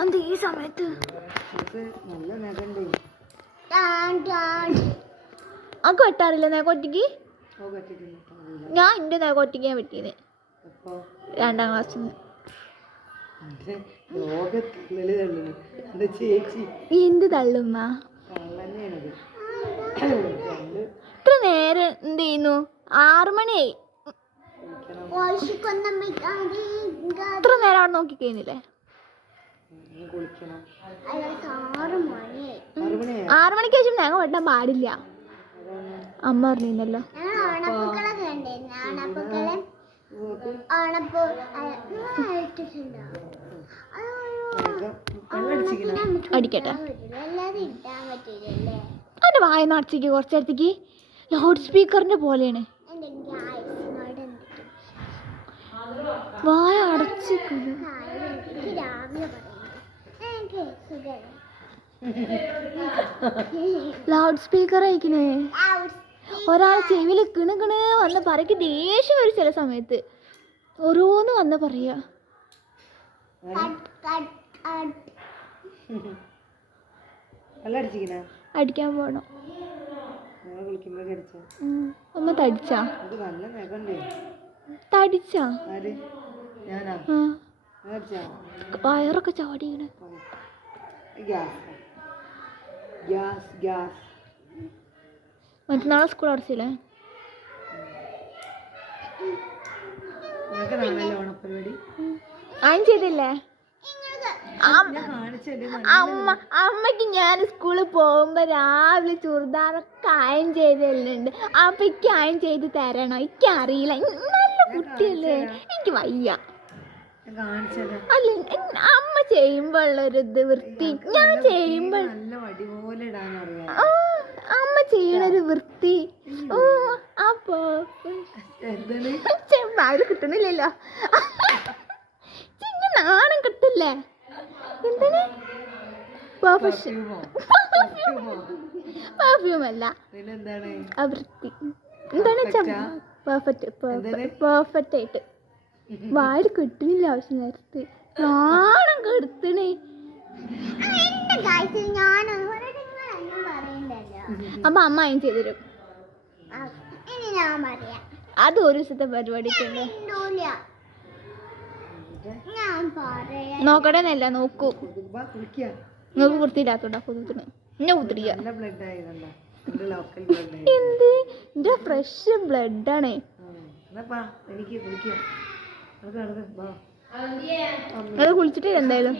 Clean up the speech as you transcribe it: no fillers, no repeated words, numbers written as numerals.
അത് ഈ സമയത്ത് അനക്ക് വെട്ടാറില്ല നേക്കൊറ്റയ്ക്ക്? ഞാൻ എൻ്റെ നേക്കൊറ്റയ്ക്ക് ഞാൻ വെട്ടിയത് 2ാം ക്ലാസ്സിൽ നിന്ന്. എന്ത് തള്ളുമ്മ? ഇത്ര നേരം എന്ത് ചെയ്യുന്നു? 6 മണിയായി. ഇത്ര നേരം അവിടെ നോക്കി കഴിഞ്ഞില്ലേ? 6 മണിക്ക് ശേഷം ഞങ്ങൾ വെട്ടാൻ പാടില്ല അമ്മ പറഞ്ഞിരുന്നല്ലോ. അടിക്കട്ടെ അതിന്റെ വായ നടത്തേക്ക് കുറച്ചേരത്തേക്ക്. ലൗഡ് സ്പീക്കറിന്റെ പോലെയാണ് വായ അടച്ച്. ലൗഡ് സ്പീക്കർ അയക്കണേ. ഒരാൾ ചെവിയിൽ കിണുകിണ് വന്ന് പറയ്ക്ക് ദേഷ്യം വരും ചില സമയത്ത്. ഓരോന്ന് വന്ന് പറയാ. അടിക്കാൻ പോണം. അമ്മ തടിച്ചാ? തടിച്ചാ? വയറൊക്കെ ചാടിയാണ്. മറ്റന്നാളെ സ്കൂൾ അടച്ചില്ലേ? ആൻ ചെയ്തില്ലേ? അമ്മക്ക് ഞാൻ സ്കൂളിൽ പോകുമ്പോ രാവിലെ ചുരിദാറൊക്കെ അയൺ ചെയ്തല്ലുണ്ട്. അപ്പൊ എനിക്ക് അയൺ ചെയ്ത് തരണോ? എനിക്ക് അറിയില്ല. നല്ല കുട്ടിയല്ലേ, എനിക്ക് വയ്യ. അല്ല അമ്മ ചെയ്യുമ്പോ ഉള്ളൊരിത് വൃത്തി ഞാൻ ചെയ്യുമ്പോ അമ്മ ചെയ്യണൊരു വൃത്തി. ഓ അപ്പൊ അവര് കിട്ടണില്ലല്ലോ. ചിന്ന നാണം കിട്ടില്ലേ? എന്താണ് പെർഫ്യൂം അല്ല, വൃത്തി. എന്താണ് പെർഫെക്റ്റ് ആയിട്ട് വായിൽ കിട്ടുന്നില്ല. ആവശ്യം നേരത്ത് നാണം കെടുത്തണേ. അപ്പൊ അമ്മ അയൻ ചെയ്തരും. അത് ഒരു ദിവസത്തെ പരിപാടിക്കുണ്ട്. നോക്കടേന്നല്ല, നോക്കൂ. നോക്ക് വൃത്തിയില്ലാത്തോണ്ടാ കുതിർത്തിന്. എന്നെ കുതിരിക എന്ത്? എന്റെ ഫ്രഷ് ബ്ലഡാണ്. അത് കുളിച്ചിട്ടില്ല എന്തായാലും.